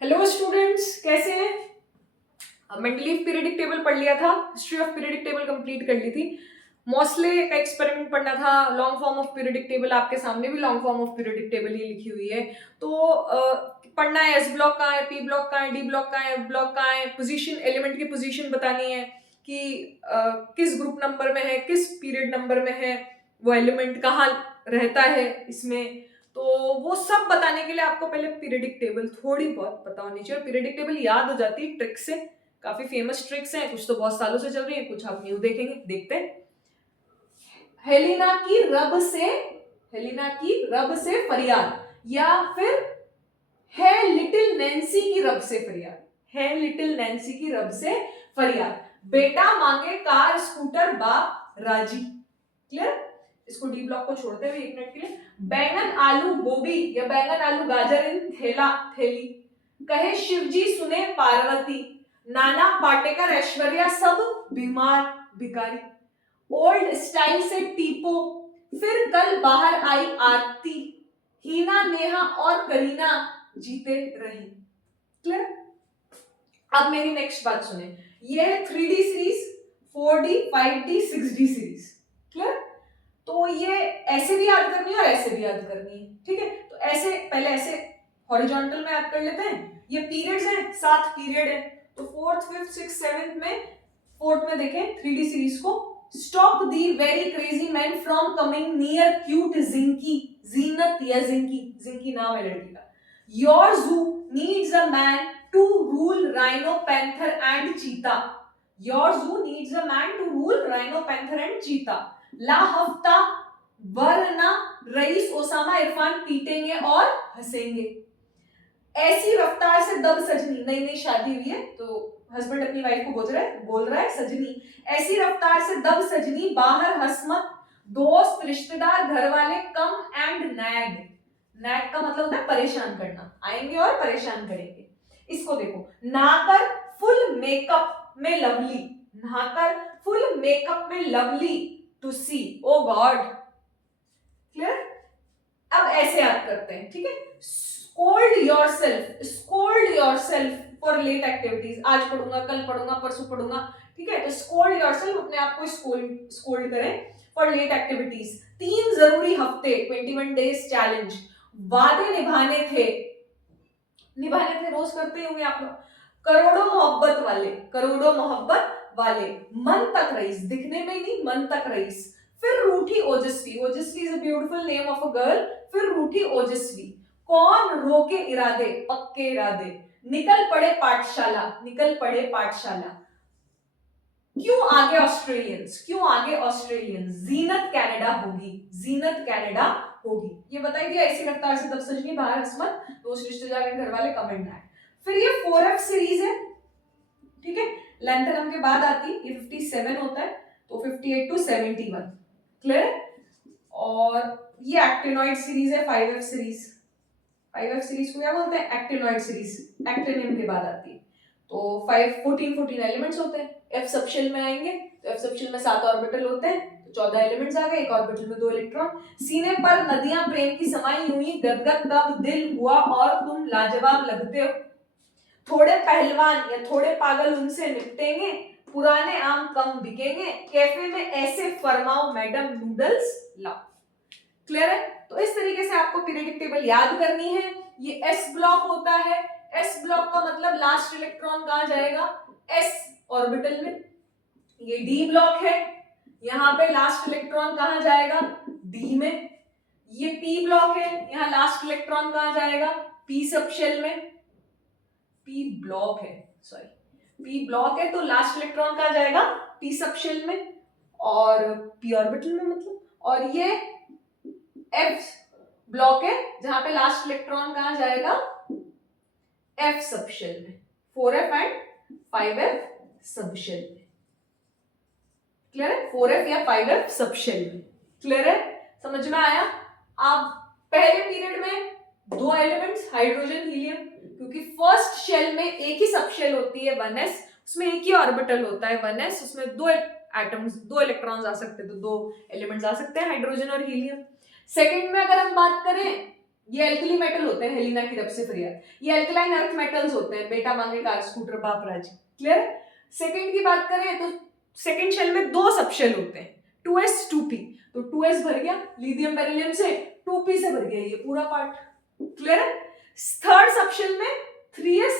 Hello students, कैसे हैं? Mendeleev periodic table पढ़ लिया था, history of periodic table complete कर ली थी। मॉसले का एक्सपेरिमेंट पढ़ना था, long form of periodic table. आपके सामने भी long form of periodic table ही लिखी हुई है। तो पढ़ना है एस ब्लॉक कहाँ है, पी ब्लॉक कहाँ है, डी ब्लॉक कहाँ है, एफ ब्लॉक कहाँ है, पोजीशन, एलिमेंट की पोजीशन बतानी है कि किस ग्रुप नंबर में है, किस पीरियड नंबर में है, वो एलिमेंट कहाँ रहता है इसमें। तो वो सब बताने के लिए आपको पहले पीरियडिक टेबल थोड़ी बहुत पता होनी चाहिए। पीरियडिक टेबल याद हो जाती है ट्रिक से। काफी फेमस ट्रिक्स हैं, कुछ तो बहुत सालों से चल रही है, कुछ आप न्यू देखेंगे। देखते हैं। हेलिना की रब से, हेलिना की रब से फरियाद, या फिर है लिटिल नैन्सी की रब से फरियाद, है लिटिल नैन्सी की रब से फरियाद। बेटा मांगे कार स्कूटर बाप राजी। क्लियर? इसको डी ब्लॉक को छोड़ते हुए एक मिनट के लिए। बैंगन आलू गोभी या बैंगन आलू गाजर इन थैला थैली। कहे शिवजी सुने पार्वती, नाना पाटेकर ऐश्वर्या सब बीमार भिखारी। ओल्ड स्टाइल से टीपो, फिर कल बाहर आई आरती, हीना नेहा और करीना जीते रही। क्लियर? अब मेरी नेक्स्ट बात सुने। ये है 3D series, 4D, 5D, 6D series. Clear? तो ये ऐसे भी याद करनी है और ऐसे भी याद करनी है। ठीक है? तो ऐसे पहले ऐसे हॉरिजॉन्टल में याद कर लेते हैं। ये पीरियड्स हैं, 7 पीरियड है। तो 4th, 5th, 6th, 7th में, 4th में देखें 3D सीरीज को। Stop the very crazy man from coming near cute Jinky, Zeenat या जिंकी, जिंकी नाम है लड़की का। Your zoo needs a man to rule rhino panther and cheetah. Your zoo needs a man to rule rhino panther and cheetah. ला हफ्ता वरना rice Osama Irfan पीटेंगे और हंसेंगे। ऐसी रफ्तार से दब सजनी, नई नई शादी हुई है तो हस्बैंड अपनी वाइफ को बोल रहा है सजनी, ऐसी रफ्तार से दब सजनी, बाहर हसमत, दोस्त रिश्तेदार घर वाले कम एंड नैग। नैग का मतलब होता है परेशान करना, आएंगे और परेशान करेंगे। इसको देखो, नहाकर फुल मेकअप में लवली, नहाकर फुल मेकअप में lovely to see, oh God. Clear? अब ऐसे याद करते हैं। ठीक है? Scold yourself for late activities. आज पढ़ूंगा, कल पढ़ूंगा, परसों पढ़ूंगा। ठीक है? तो स्कोल्ड योरसेल्फ, अपने आप को स्कोल्ड करें फॉर लेट एक्टिविटीज। 3 जरूरी हफ्ते, 21 डेज चैलेंज। वादे निभाने थे, रोज करते होंगे आप लोग। करोड़ों मोहब्बत वाले, मन तक रईस, दिखने में ही नहीं, मन तक रईस। फिर रूठी ओजस्वी, ओजस्वी is a beautiful name of a girl. फिर रूठी ओजस्वी। कौन रोके इरादे, पक्के इरादे। निकल पड़े पाठशाला, क्यों आगे ऑस्ट्रेलियंस, जीनत कनाडा होगी। ये बताई दिया। ऐसी रफ्तार से दब सजनी, बाहर हसमत, दोस्त रिश्तेदार घर वाले कमेंट आए। फिर ये 4F सीरीज है। ठीक है? लेंथनम के बाद आती, ये 57 होता है, तो 58 to 71। क्लियर? और ये एक्टिनॉइड सीरीज है, 5F सीरीज। 5F सीरीज को क्या बोलते हैं? एक्टिनॉइड सीरीज, एक्टिनियम के बाद आती है। तो 14 एलिमेंट्स होते हैं। F सबशेल में आएंगे तो F सबशेल में 7 ऑर्बिटल होते हैं, तो 14 एलिमेंट्स आ गए, एक ऑर्बिटल में 2 इलेक्ट्रॉन। सीने पर नदियां प्रेम की समाई, यूं ही गदगद तब दिल हुआ और तुम लाजवाब लगते हो। थोड़े पहलवान या थोड़े पागल उनसे निपटेंगे, पुराने आम कम बिकेंगे, कैफे में ऐसे फरमाओ मैडम नूडल्स लाओ। क्लियर है? तो इस तरीके से आपको पीरियडिक टेबल याद करनी है। ये S ब्लॉक होता है। S ब्लॉक का मतलब लास्ट इलेक्ट्रॉन कहां जाएगा? S ऑर्बिटल में। ये D ब्लॉक है, यहां पे लास्ट इलेक्ट्रॉन कहां जाएगा? D में। ये P ब्लॉक है, यहां लास्ट इलेक्ट्रॉन कहां जाएगा? P सबशेल में। P ब्लॉक है, P ब्लॉक है तो लास्ट इलेक्ट्रॉन कहां जाएगा? P सबशेल में और P ऑर्बिटल में मतलब। और ये F ब्लॉक है, जहां पे लास्ट इलेक्ट्रॉन कहां जाएगा? F सबशेल में। 4F एंड 5F सबशेल में। क्लियर है? 4F या 5F सबशेल में। क्लियर है? समझ में आया? आप पहले पीरियड में 2 एलिमेंट्स, हाइड्रोजन, हीलियम, क्योंकि फर्स्ट शेल में एक ही सबशेल होती है 1s, उसमें एक ही ऑर्बिटल होता है 1s, उसमें 2 एटम्स, 2 इलेक्ट्रॉन्स आ सकते हैं, तो 2 एलिमेंट्स आ सकते हैं, हाइड्रोजन और हीलियम। सेकंड में अगर हम बात करें ये एल्कली मेटल होते हैं, हेलिना की तरफ से फ्री है। ये एल्कलाइन अर्थ मेटल्स होते हैं, बेटा मांगे कार स्कूटर बाप राजी। क्लियर? सेकंड की बात करें तो सेकंड शेल में 2 सब शेल होते हैं, 2s 2p। तो 2s भर गया लिथियम बेरिलियम से, 2p से भर गया ये पूरा part. Clear? Third subshell में 3s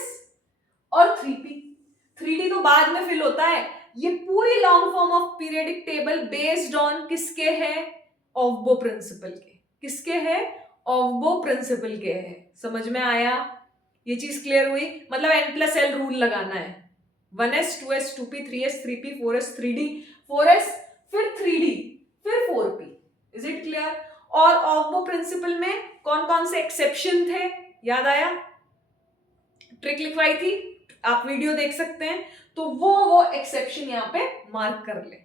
और 3p। 3d तो बाद में फिल होता है। ये पूरी long form of periodic table based on किसके है? ऑफबो प्रिंसिपल के। किसके है? ऑफबो प्रिंसिपल के है। समझ में आया? ये चीज क्लियर हुई? मतलब n+l रूल लगाना है। 1s 2s 2p 3s 3p 4s 3d 4s फिर 3d फिर 4p। Is it clear? और ऑफबो प्रिंसिपल में कौन कौन से एक्सेप्शन थे? याद आया? ट्रिक लिखवाई थी, आप वीडियो देख सकते हैं। तो वो एक्सेप्शन यहां पे मार्क कर ले।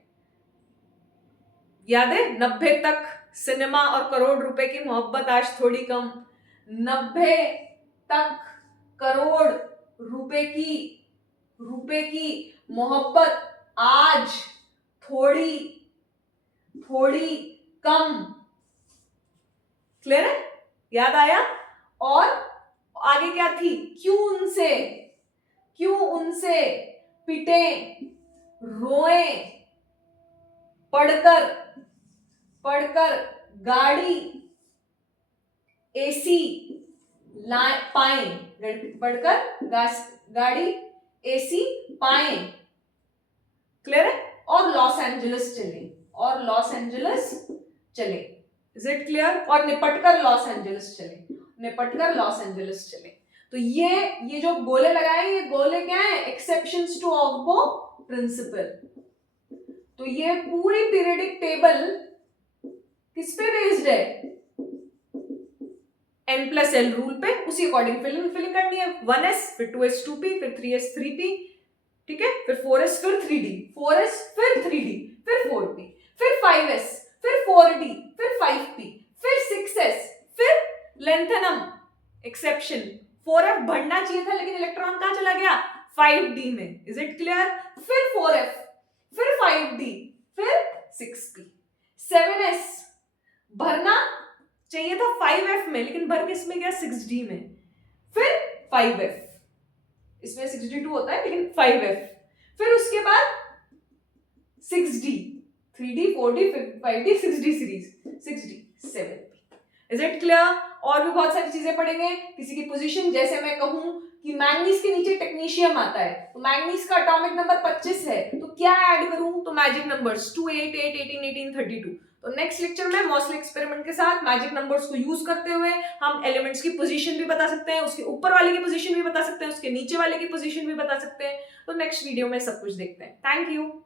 याद है? 90 तक सिनेमा और करोड़ रुपए की मोहब्बत आज थोड़ी कम। 90 तक करोड़ रुपए की मोहब्बत आज थोड़ी कम। क्लियर है? याद आया? और आगे क्या थी? क्यों उनसे पिटे रोए पढ़कर गाड़ी एसी पाए, पढ़कर गाड़ी एसी पाए। क्लियर है? और लॉस एंजलिस चले। Is it clear? और निपटकर लॉस एंजलिस चले। तो ये जो गोले लगाए, ये गोले क्या है? Exceptions to Aufbau principle. तो ये पूरी पीरियडिक टेबल किस पे बेस्ड है? n+l रूल पे। उसी अकॉर्डिंग फिलिंग करनी है। 1s फिर 2s 2p फिर 3s 3p, ठीक है? फिर 4s फिर 3d 4s फिर 3d फिर 4p फिर 5s फिर 4d फिर 5p फिर 6s फिर लेंथेनम एक्सेप्शन। 4f बढ़ना चाहिए था लेकिन इलेक्ट्रॉन कहां चला गया? 5d में। Is it clear? फिर 4f फिर 5d फिर 6p। 7s भरना चाहिए था 5f में लेकिन भर किस में गया? 6d में। फिर 5f, इसमें 6d2 होता है लेकिन 5f। फिर उसके बाद 6d 3d 4d 5d 6d series 6d 7p। Is it clear? और भी बहुत सारी चीजें पढ़ेंगे। किसी की पोजीशन, जैसे मैं कहूं कि मैंगनीज के नीचे टेक्नीशियम आता है तो मैंगनीज का एटॉमिक नंबर 25 है तो क्या ऐड करूं? तो मैजिक नंबर्स 2 8 8 18 18 32। तो नेक्स्ट लेक्चर में मॉसले एक्सपेरिमेंट के साथ मैजिक नंबर्स को यूज करते हुए हम एलिमेंट्स की पोजीशन भी बता सकते हैं, उसके ऊपर वाले की पोजीशन भी बता सकते हैं, उसके नीचे वाले की पोजीशन भी बता सकते हैं। तो नेक्स्ट वीडियो में सब कुछ देखते हैं। Thank you.